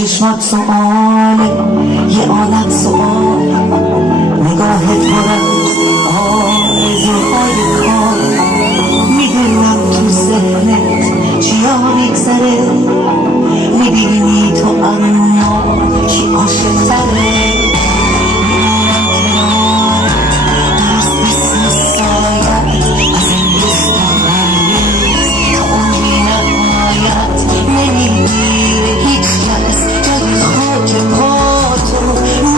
چشمات سؤاله، یه عالم سؤال، نگاه پرم آرزوهای کار. میدونم تو ذهنت چیا میگذره، میبینی تو اما کی عاشق تره. میمونم کنارت درست مثل سایت، از این دوست دارمیز تا عمری نهایت. نمیگیره هیچ کس جای خاک پاتو،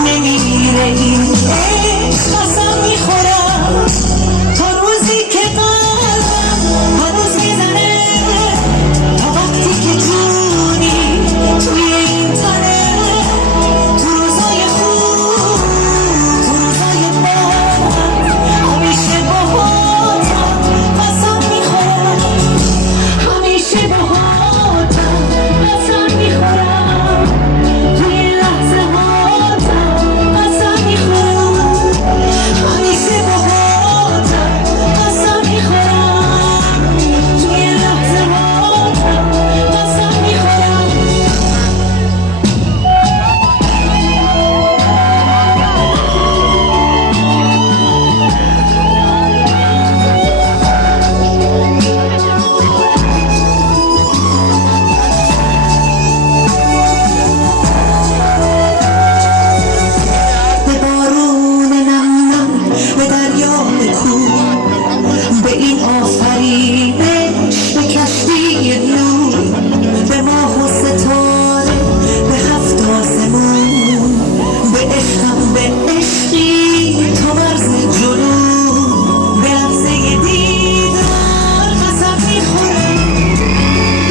نمیگیره این عشق. قسم میخورم تا روزی که قلبم هنوز میزنه، تا وقتی که جونی توی این تنه. تو روزای خوب، تو روزای بد، همیشه باهاتم. قسم میخورم همیشه باهاتم. قسم میخورم توی لحظه هاتم. قسم میخورم همیشه باهاتم. قسم میخورم توی لحظه هاتم. قسم میخورم. به بارون نم نم، به دریای کوه، به این آفرینش، به کشتی نور، به ماه و ستاره، به هفت آسمون، به عشقم، به عشقی تو مرز جنون، به لحظه دیدار. قسم میخورم دوباره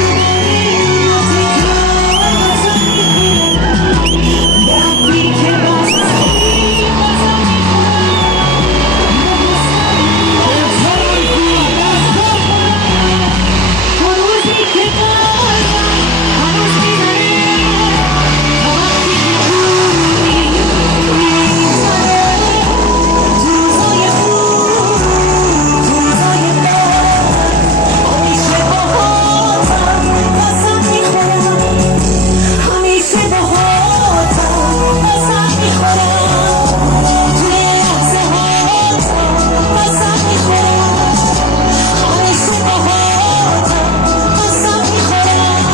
تکرار. قسم میخورم به عهدی که بستی. قسم تو روزی که قلبم هنوز میزنه، تا وقتی که جونی توی این تنه. تو روزای خوب، تو روزای بد، همیشه باهاتم. قسم میخورم همیشه باهاتم. قسم میخورم توی لحظه هاتم. قسم میخورم همیشه باهاتم. قسم میخورم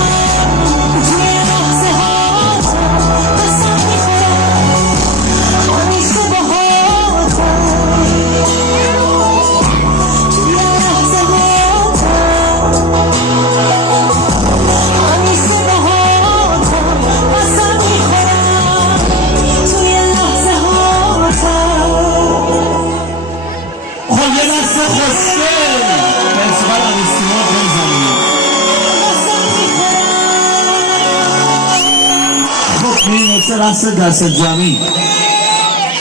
توی لحظه هاتم. قسم میخورم همیشه باهاتم. توی لحظه هاتم همیشه باهاتم. قسم میخورم توی لحظه هاتم. خب یه لحظه خوشگل فستیوال آدیسیما بزنیم. قسم میخورم خب این مثل رقص دست جمعی